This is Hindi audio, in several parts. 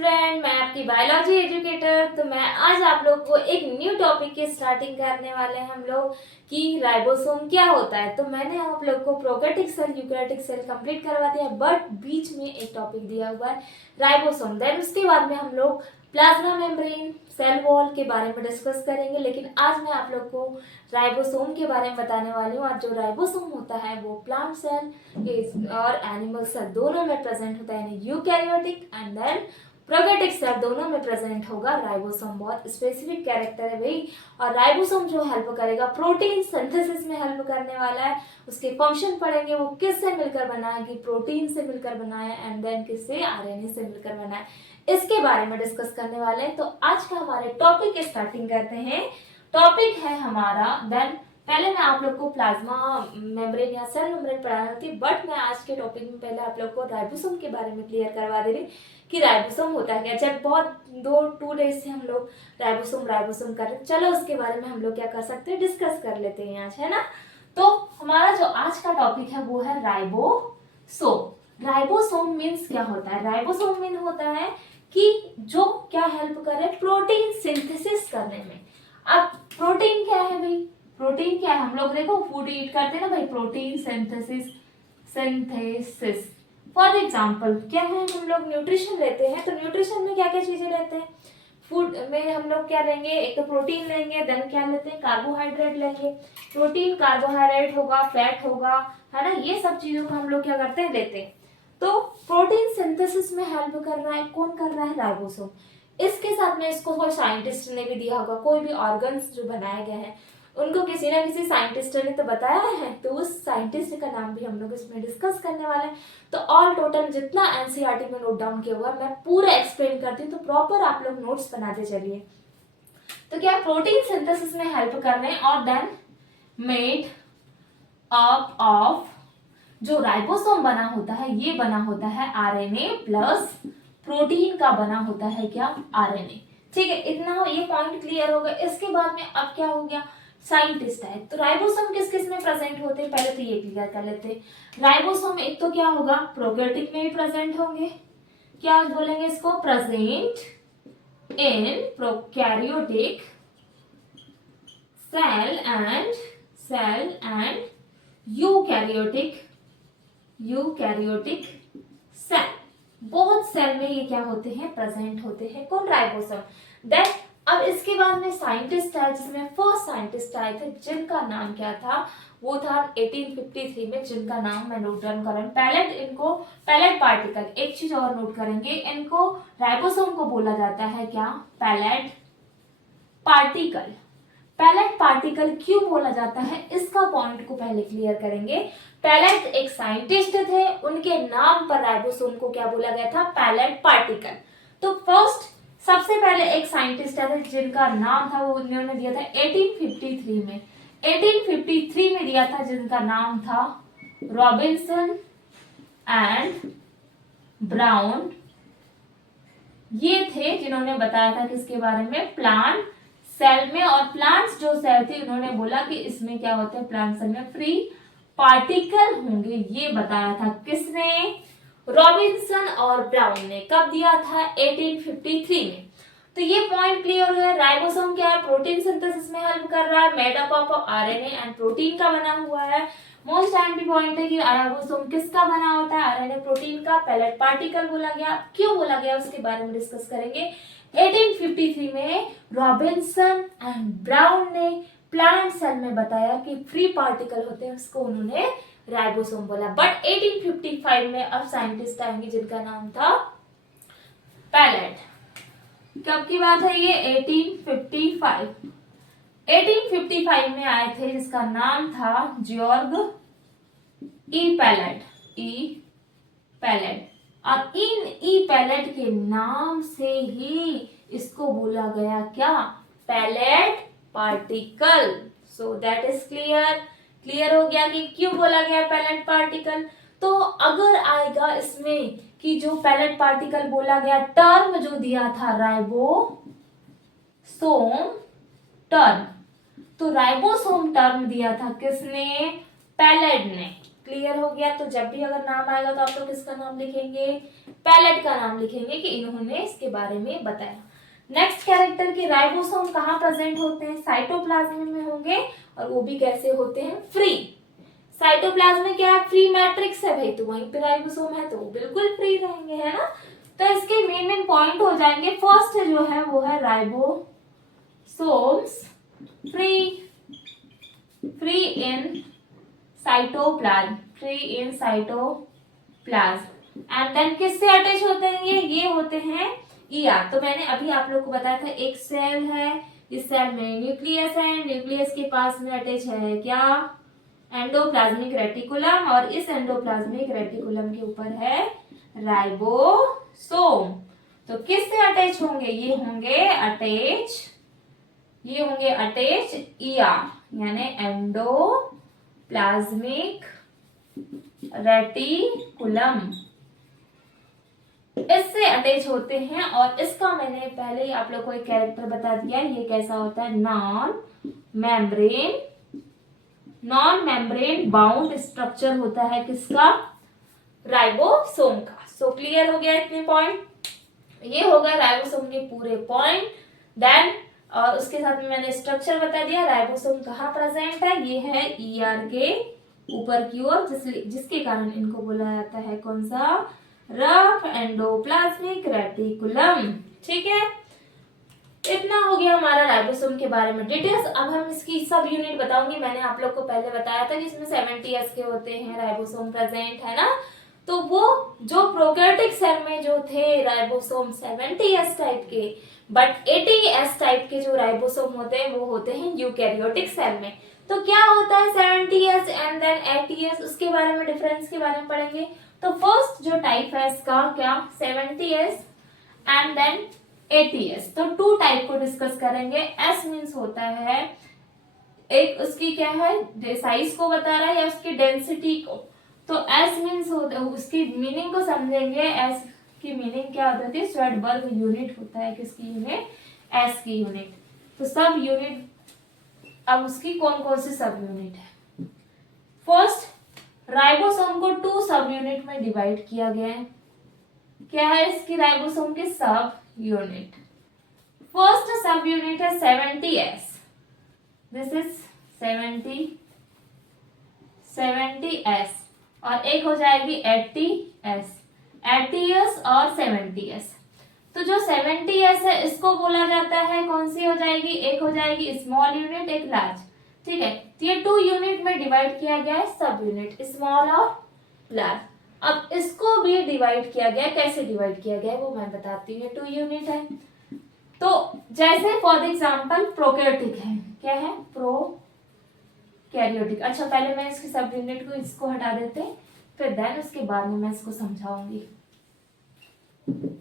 फ्रेंड, मैं आपकी बायोलॉजी एजुकेटर। तो मैं आज आप लोग को एक न्यू टॉपिक की स्टार्टिंग करने वाले हैं हम लोग कि राइबोसोम क्या होता है। तो मैंने आप लोग को prokaryotic cell eukaryotic cell complete करवा दिया, बट बीच में एक टॉपिक दिया हुआ है राइबोसोम। देन उसके बाद में हम लोग प्लाज्मा मेम्ब्रेन, सेल वॉल के बारे में डिस्कस करेंगे। लेकिन आज मैं आप लोग को राइबोसोम के बारे में बताने वाली हूँ। और जो राइबोसोम होता है वो प्लांट सेल और एनिमल सेल दोनों में प्रेजेंट होता है, यानी eukaryotic and then prokaryotic cell दोनों में प्रेजेंट होगा। राइबोसोम बहुत स्पेसिफिक कैरेक्टर है भाई। और राइबोसोम जो हेल्प करेगा प्रोटीन सिंथेसिस में हेल्प करने वाला है। उसके फंक्शन पढ़ेंगे, वो किससे मिलकर बना है, कि प्रोटीन से मिलकर बना है एंड देन किससे, आरएनए से मिलकर बना है, इसके बारे में डिस्कस करने वाले हैं। तो आज का हमारे टॉपिक की स्टार्टिंग करते हैं। टॉपिक है हमारा, देन पहले मैं आप लोग को प्लाज्मा मेम्ब्रेन या सेल मेम्ब्रेन पढ़ाना थी, बट मैं आज के टॉपिक में पहले आप लोग को राइबोसोम के बारे में क्लियर करवा दे रही कि राइबोसोम होता है क्या। जब बहुत 2 डेज से हम लोग राइबोसोम कर रहे हैं, चलो उसके बारे में हम लोग क्या कर सकते हैं, डिस्कस कर लेते हैं आज, है ना। तो हमारा जो आज का टॉपिक है वो है राइबोसोम। राइबोसोम मीन्स क्या होता है? राइबोसोम मीन होता है कि जो क्या हेल्प करे प्रोटीन सिंथेसिस करने में। अब प्रोटीन क्या है भाई? प्रोटीन क्या है? हम लोग देखो फूड ईट करते हैं ना भाई, प्रोटीन सिंथेसिस फॉर एग्जाम्पल क्या है, हम लोग न्यूट्रिशन लेते हैं। तो न्यूट्रिशन में क्या क्या चीजें लेते हैं? फूड में हम लोग क्या लेंगे, एक तो प्रोटीन लेंगे, देन क्या लेते हैं, कार्बोहाइड्रेट लेंगे। प्रोटीन कार्बोहाइड्रेट होगा, फैट होगा, है ना। ये सब चीजों को हम लोग क्या करते हैं, लेते हैं। तो प्रोटीन सिंथेसिस में हेल्प कर रहा है कौन, कर रहा है राइबोसोम। इसके साथ में इसको कोई साइंटिस्ट ने भी दिया होगा, कोई भी ऑर्गन्स जो बनाए गए हैं उनको किसी ना किसी साइंटिस्ट ने तो बताया है, तो उस साइंटिस्ट का नाम भी हम लोग इसमें डिस्कस करने वाले हैं। तो ऑल टोटल जितना एनसीईआरटी में नोट डाउन किया हुआ है मैं पूरा एक्सप्लेन करती हूँ, तो प्रॉपर आप लोग नोट्स बनाते चलिए। तो क्या प्रोटीन सिंथेसिस में हेल्प कर रहे हैं, और देन मेड अप ऑफ जो राइबोसोम बना होता है, ये बना होता है आरएनए प्लस प्रोटीन का बना होता है क्या, आरएनए। ठीक है, इतना ये पॉइंट क्लियर हो गया। इसके बाद में अब क्या हो गया, साइंटिस्ट है। तो राइबोसोम किस किस में प्रेजेंट होते हैं, पहले तो ये क्लियर कर लेते हैं। राइबोसोम एक तो क्या होगा, प्रोकैरियोटिक में भी प्रेजेंट होंगे। क्या बोलेंगे इसको, present in prokaryotic cell and eukaryotic cell. बहुत सेल में ये क्या होते हैं, प्रेजेंट होते हैं, कौन, राइबोसोम। देन अब इसके बाद में साइंटिस्ट आए, जिसमें फर्स्ट साइंटिस्ट आए थे जिनका नाम क्या था, वो था 1853 में, जिनका नाम मैं नोट डाउन कर रहा हूँ। Palade particle. एक चीज और नोट करेंगे, इनको राइबोसोम को बोला जाता है क्या, पैलेट पार्टिकल। पैलेट पार्टिकल क्यों बोला जाता है, इसका पॉइंट को पहले क्लियर करेंगे। पैलेट एक साइंटिस्ट थे, उनके नाम पर राइबोसोम को क्या बोला गया था, पैलेट पार्टिकल। तो फर्स्ट सबसे पहले एक साइंटिस्ट थे जिनका नाम था, वो उन्होंने दिया था 1853 में। 1853 में दिया था, जिनका नाम था रॉबिन्सन एंड ब्राउन। ये थे जिन्होंने बताया था किसके बारे में, प्लांट सेल में। और प्लांट्स जो सेल थे, उन्होंने बोला कि इसमें क्या होते हैं, प्लांट सेल में फ्री पार्टिकल होंगे। ये बताया था किसने, रॉबिन्सन और ब्राउन ने। कब दिया था, 1853 में। तो ये पॉइंट क्लियर हुआ। राइबोसोम क्या है, प्रोटीन सिंथेसिस में हेल्प कर रहा है, made up of RNA and protein का बना हुआ है। मोस्ट टाइम पॉइंट है कि राइबोसोम किसका बना होता है, आरएनए प्रोटीन का। पैलेट पार्टिकल बोला गया, क्यों बोला गया उसके बारे में डिस्कस करेंगे। 1853 में रॉबिन्सन एंड ब्राउन ने प्लांट सेल में बताया कि फ्री पार्टिकल होते हैं, उसको उन्होंने राइबोसोम बोला। बट 1855 में अब साइंटिस्ट आएंगे जिनका नाम था पैलेट। कब की बात है ये, 1855 में आए थे, जिसका नाम था जॉर्ग ई पैलेट। और इन ई पैलेट के नाम से ही इसको बोला गया क्या, Palade particle. So that is clear हो गया कि क्यों बोला गया पैलेट पार्टिकल। तो अगर आएगा इसमें कि जो पैलेट पार्टिकल बोला गया, टर्म जो दिया था राइबोसोम टर्म, तो राइबोसोम टर्म दिया था किसने, पैलेट ने। क्लियर हो गया। तो जब भी अगर नाम आएगा तो आप लोग किसका नाम लिखेंगे, पैलेट का नाम लिखेंगे कि इन्होंने इसके बारे में बताया। नेक्स्ट कैरेक्टर के राइबोसोम कहाँ प्रेजेंट होते हैं, साइटोप्लाज्म में होंगे, और वो भी कैसे होते हैं, फ्री। साइटोप्लाज्म में क्या है, फ्री मैट्रिक्स है भाई, तो वहीं पे राइबोसोम है तो वो बिल्कुल फ्री रहेंगे, है ना। तो इसके मेन पॉइंट हो जाएंगे, फर्स्ट जो है वो है ribosomes free in cytoplasm, and then किससे अटैच होते हैं ये होते हैं ईआर। तो मैंने अभी आप लोग को बताया था, एक सेल है, इस सेल में न्यूक्लियस है, न्यूक्लियस के पास में अटैच है क्या, एंडोप्लाज्मिक रेटिकुलम, और इस एंडोप्लाज्मिक रेटिकुलम के ऊपर है राइबोसोम। तो किससे अटैच होंगे, ये होंगे अटैच ईआर, यानी एंडोप्लाज्मिक रेटिकुलम, इससे अटैच होते हैं। और इसका मैंने पहले ही आप लोग को एक कैरेक्टर बता दिया, ये कैसा होता है, नॉन मेम्ब्रेन बाउंड स्ट्रक्चर होता है किसका, राइबोसोम का। सो क्लियर हो गया इतने पॉइंट, ये हो गया राइबोसोम के पूरे पॉइंट। देन और उसके साथ में मैंने स्ट्रक्चर बता दिया, राइबोसोम कहाँ प्रेजेंट है, ये है ईआर के ऊपर की ओर, जिसके कारण इनको बोला जाता है कौन सा, रफ एंडोप्लाज्मिक रेटिकुलम। ठीक है, इतना हो गया हमारा राइबोसोम के बारे में डिटेल्स। अब हम इसकी सब यूनिट बताऊंगी। मैंने आप लोग को पहले बताया था कि इसमें 70s के होते हैं राइबोसोम प्रेजेंट, है ना। तो वो जो प्रोकैरियोटिक सेल में जो थे राइबोसोम 70s टाइप के, बट 80s टाइप के जो राइबोसोम होते हैं वो होते हैं यूकैरियोटिक सेल में। तो क्या होता है 70s एंड देन 80s, उसके बारे में, डिफरेंस के बारे में पढ़ेंगे। तो फर्स्ट जो टाइप है इसका क्या, 70s एंड देन 80s। तो टू टाइप को डिस्कस करेंगे। एस मीन्स होता है, एक उसकी क्या है, साइज को बता रहा है या उसकी डेंसिटी को। तो एस मीन्स होता है, उसकी मीनिंग को समझेंगे। एस की मीनिंग क्या होती है, स्वेडबर्ग यूनिट होता है किसकी यूनिट, एस की यूनिट। तो सब यूनिट, अब उसकी कौन कौन सी सब यूनिट है। फर्स्ट, राइबोसोम को 2 सब यूनिट में डिवाइड किया गया है। क्या है इसकी राइबोसोम की सब यूनिट, फर्स्ट सब यूनिट है 70s, दिस इज 70s, और एक हो जाएगी 80s और 70s। तो जो 70s है इसको बोला जाता है, कौन सी हो जाएगी, एक हो जाएगी स्मॉल यूनिट, एक लार्ज। ठीक है, तो ये 2 यूनिट में डिवाइड किया गया है सब यूनिट, स्मॉल और लार्ज। अब इसको भी डिवाइड किया गया, कैसे डिवाइड किया गया है वो मैं बताती हूँ। 2 यूनिट है, तो जैसे फॉर एग्जांपल प्रोकैरियोटिक है, क्या है, प्रोकैरियोटिक। अच्छा, पहले मैं इसकी सब यूनिट को इसको हटा देते हैं, फिर देन उसके बाद में मैं इसको समझाऊंगी।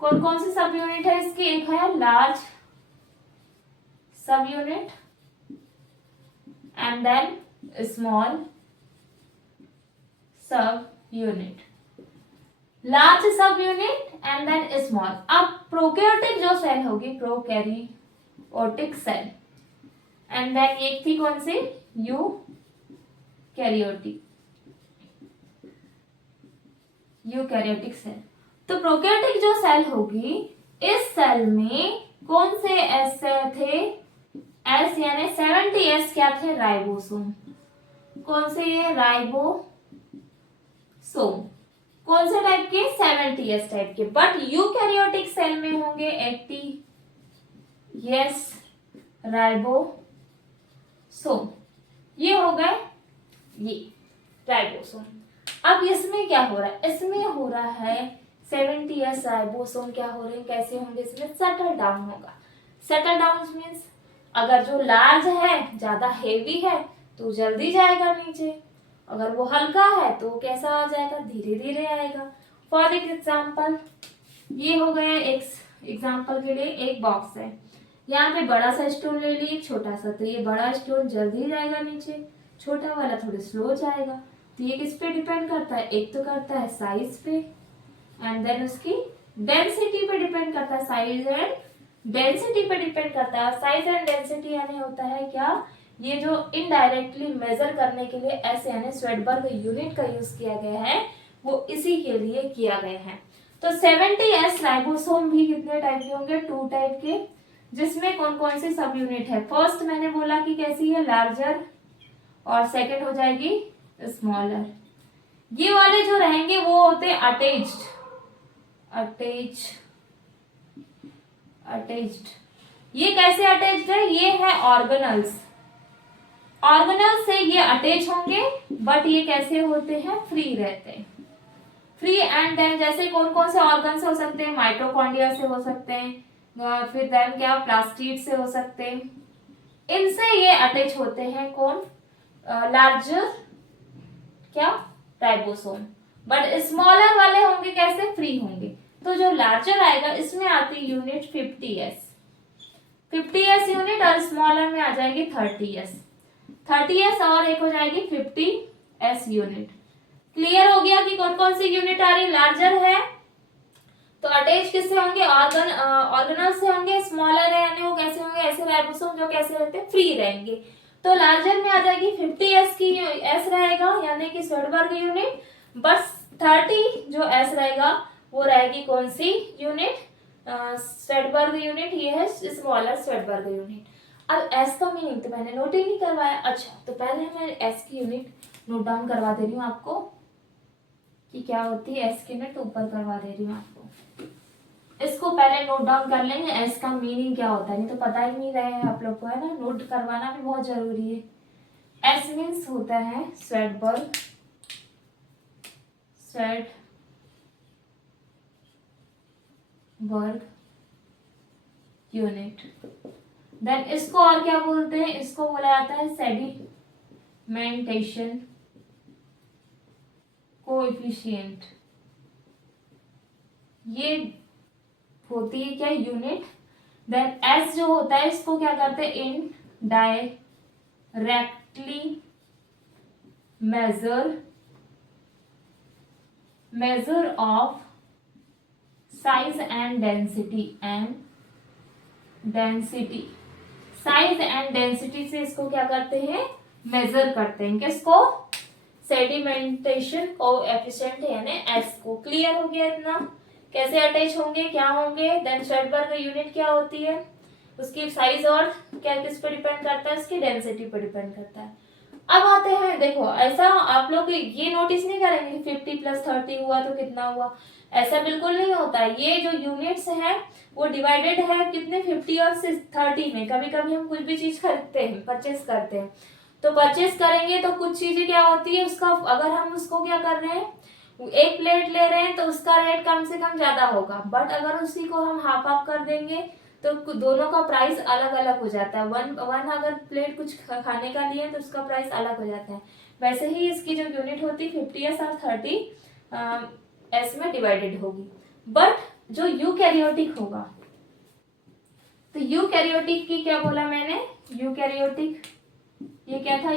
कौन कौन सी सब यूनिट है इसकी, एक है large sub unit and then small sub unit, large sub unit and then small. अब प्रोकैरियोटिक जो सेल होगी, प्रोकैरियोटिक सेल, एंड देन एक थी कौन सी, यूकैरियोटिक सेल। तो प्रोकैरियोटिक जो सेल होगी, इस सेल में कौन से एस थे, एस यानी 70s क्या थे, राइबोसोम। कौन से, ये राइबोसोम, कौन से टाइप के, 70s टाइप के। बट यूकैरियोटिक सेल में होंगे 80s राइबोसोम। ये हो गए ये राइबोसोम। अब इसमें क्या हो रहा है, इसमें हो रहा है 70s राइबोसोम क्या हो रहे हैं, कैसे होंगे, इसमें सेटल डाउन होगा। सेटल डाउन मीन्स अगर जो लार्ज है, ज्यादा हेवी है तो जल्दी जाएगा नीचे, अगर वो हल्का है तो कैसा आ जाएगा, धीरे धीरे आएगा। फॉर एग्जाम्पल, ये हो गया, एक एग्जाम्पल के लिए एक बॉक्स है, यहाँ पे बड़ा सा स्टोन ले ली, छोटा सा, तो ये बड़ा स्टोन जल्दी जाएगा नीचे, छोटा वाला थोड़ा स्लो जाएगा। तो ये किस पे डिपेंड करता है, एक तो करता है साइज पे एंड देन उसकी डेंसिटी पे डिपेंड करता है, साइज एंड डेंसिटी पे डिपेंड करता है। साइज एंड डेंसिटी यानी होता है क्या, ये जो इनडायरेक्टली मेजर करने के लिए एस यानी स्वेडबर्ग यूनिट का यूज किया गया है वो इसी के लिए किया गया है। तो 70S राइबोसोम भी कितने टाइप के होंगे? 2 टाइप के, जिसमें कौन कौन सी सब यूनिट है? फर्स्ट मैंने बोला कि कैसी है, लार्जर, और सेकंड हो जाएगी स्मॉलर। ये वाले जो रहेंगे वो होते हैं अटैच्ड। ये कैसे अटैच्ड है? ये है ऑर्गेनल्स से ये अटैच होंगे, बट ये कैसे होते हैं? फ्री रहते हैं, फ्री। एंड देन जैसे कौन कौन से ऑर्गन से हो सकते हैं? माइटोकॉन्ड्रिया से हो सकते हैं, फिर देन क्या, प्लास्टिड से हो सकते हैं। इनसे ये अटैच होते हैं कौन? लार्जर क्या, राइबोसोम। बट स्मॉलर वाले होंगे कैसे? फ्री होंगे। तो जो लार्जर आएगा इसमें आती यूनिट 50S यूनिट, और स्मॉलर में आ जाएगी 30S और एक हो जाएगी 50S यूनिट। क्लियर हो गया कि कौन कौन सी यूनिट आ रही? लार्जर है तो अटैच किससे होंगे? ऑर्गेनल से होंगे। स्मॉलर है यानी वो कैसे होंगे? ऐसे राइबोसोम जो कैसे रहते हैं? फ्री रहेंगे। तो लार्जर में आ जाएगी 50S की एस रहेगा यानी कि स्वेडबर्ग यूनिट, बस 30 जो एस रहेगा वो रहेगी कौन सी यूनिट? Svedberg unit. ये है स्मॉलर स्वेडबर्ग यूनिट। अब एस का मीनिंग तो मैंने नोट ही नहीं करवाया। अच्छा, तो पहले मैं एस की यूनिट नोट डाउन करवा दे रही हूँ आपको कि क्या होती है एस की यूनिट, ऊपर करवा दे रही हूँ आपको। इसको पहले नोट डाउन कर लेंगे, एस का मीनिंग क्या होता है, नहीं तो पता ही नहीं रहे आप लोग को, है ना। नोट करवाना भी बहुत जरूरी है। एस मीन्स होता है स्वेडबर्ग यूनिट। देन इसको और क्या बोलते हैं? इसको बोला जाता है सेडिमेंटेशन कोएफिशिएंट। ये होती है क्या? यूनिट। देन एस जो होता है इसको क्या करते हैं? Indirectly measure of size and density size and density से इसको क्या करते हैं? मेजर करते हैं। किसको? सेडिमेंटेशन कोएफिशिएंट यानी एस को। क्लियर हो गया इतना? कैसे अटैच होंगे, क्या होंगे। देन स्वेडबर्ग यूनिट क्या होती है? उसकी साइज और क्या किस पे डिपेंड करता है? उसकी डेंसिटी पे डिपेंड करता है। अब आते हैं, देखो ऐसा आप लोग ये नोटिस नहीं करेंगे 50 + 30 हुआ तो कितना हुआ, ऐसा बिल्कुल नहीं होता। ये जो यूनिट्स है वो डिवाइडेड है कितने? 50 और 30 में। कभी कभी हम कुछ भी चीज खरीदते हैं, परचेस करते हैं, तो परचेस करेंगे तो कुछ चीजें क्या होती है उसका, अगर हम उसको क्या कर रहे हैं, एक प्लेट ले रहे हैं तो उसका रेट कम से कम ज्यादा होगा, बट अगर उसी को हम हाफ हाफ कर देंगे तो दोनों का प्राइस अलग अलग हो जाता है। वन अगर प्लेट कुछ खाने का लिए तो उसका प्राइस अलग हो जाता है। वैसे ही इसकी जो यूनिट होती 50S और 30S में डिवाइडेड होगी। बट जो यूकैरियोटिक होगा, तो यूकैरियोटिक की क्या बोला मैंने? यूकैरियोटिक, ये क्या था?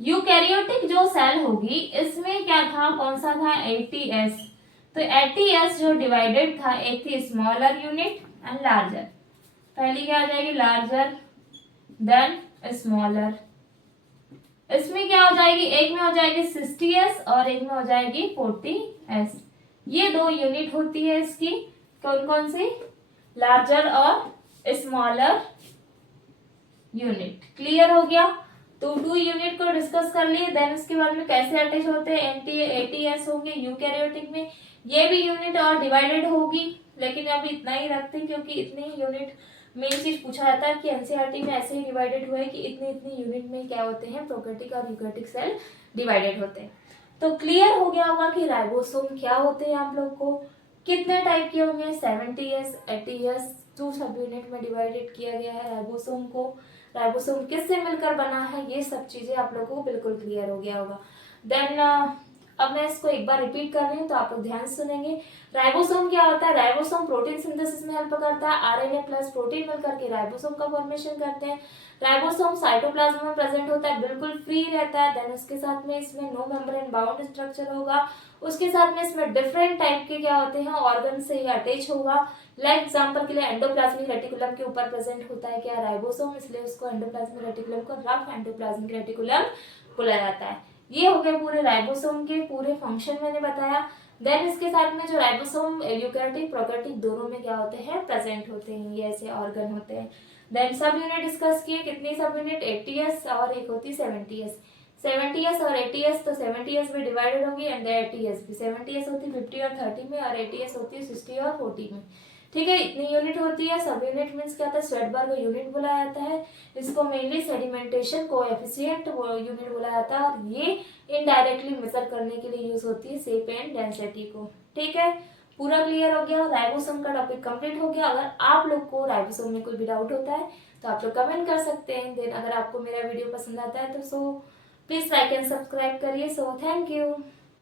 यूकैरियोटिक जो सेल होगी इसमें क्या था? कौन सा था? 80S। तो 80S जो डिवाइडेड था, एक थी स्मॉलर यूनिट एंड लार्जर। पहली क्या आ जाएगी? Larger, then smaller. इसमें क्या हो जाएगी? एक में हो जाएगी 60S और एक में हो जाएगी 40S। ये दो यूनिट होती है इसकी, कौन कौन सी? लार्जर और स्मॉलर यूनिट। क्लियर हो गया? तो 2 यूनिट को डिस्कस कर लिए। देन उसके बाद में कैसे अटैच होते हैं? 80S होंगे यूकैरियोटिक में। ये भी यूनिट और डिवाइडेड होगी, लेकिन अभी इतना ही रखते हैं क्योंकि इतनी यूनिट मेन चीज पूछा जाता है कि एनसीईआरटी में ऐसे ही डिवाइडेड हुए कि इतनी इतनी यूनिट में क्या होते हैं? प्रोकैरियोटिक और यूकैरियोटिक सेल डिवाइडेड होते हैं। तो क्लियर हो गया होगा कि राइबोसोम क्या होते हैं। आप लोग को कितने टाइप के होंगे? 70S 80S 2 सब यूनिट में डिवाइडेड किया गया है राइबोसोम को। राइबोसोम किससे मिलकर बना है, ये सब चीजें आप लोगों को बिल्कुल क्लियर हो गया होगा। देन अब मैं इसको एक बार रिपीट कर रही हूँ तो आप लोग ध्यान सुनेंगे। राइबोसोम क्या होता है? राइबोसोम प्रोटीन सिंथेसिस में हेल्प करता है। आरएनए प्लस प्रोटीन मिलकर के राइबोसोम का फॉर्मेशन करते हैं। राइबोसोम साइटोप्लाज्म में प्रेजेंट होता है, बिल्कुल फ्री रहता है। देन उसके साथ में इसमें नो मेम्ब्रेन बाउंड स्ट्रक्चर होगा उसके साथ में इसमें डिफरेंट टाइप के क्या होते हैं ऑर्गन से ये अटैच होगा। लाइक एग्जांपल के लिए एंडोप्लाज्मिक रेटिकुलम के ऊपर प्रेजेंट होता है क्या राइबोसोम, इसलिए उसको एंडोप्लाज्मिक रेटिकुलम को रफ एंडोप्लाज्मिक रेटिकुलम बोला जाता है। ये हो गए पूरे राइबोसोम के पूरे फंक्शन मैंने बताया। देन इसके साथ में जो राइबोसोम यूकैरियोटिक प्रोकैरियोटिक दोनों में क्या होते हैं प्रेजेंट होते हैं, ये ऐसे ऑर्गन होते हैं। देन सब यूनिट डिस्कस किए, कितनी सब यूनिट 80s और एक होती 70s। 70s और 80s तो 70s में डिवाइडेड होगी एंड 80s भी 70s होती 50 और 30 में और 80s होती है 60 और 40 में। ठीक है, इतनी यूनिट होती है। सब यूनिट मीन्स क्या होता है स्वेडबर्ग यूनिट बोला जाता है। इसको मेनली सेडिमेंटेशन कोएफिशिएंट यूनिट बोला जाता है और ये इनडायरेक्टली मेजर करने के लिए यूज होती है शेप एंड डेंसिटी को। ठीक है, पूरा क्लियर हो गया। राइबोसोम का टॉपिक कंप्लीट हो गया। अगर आप लोग को राइबोसोम में कोई भी डाउट होता है तो आप लोग कमेंट कर सकते हैं। देन अगर आपको मेरा वीडियो पसंद आता है तो प्लीज लाइक एंड सब्सक्राइब करिए। So thank you.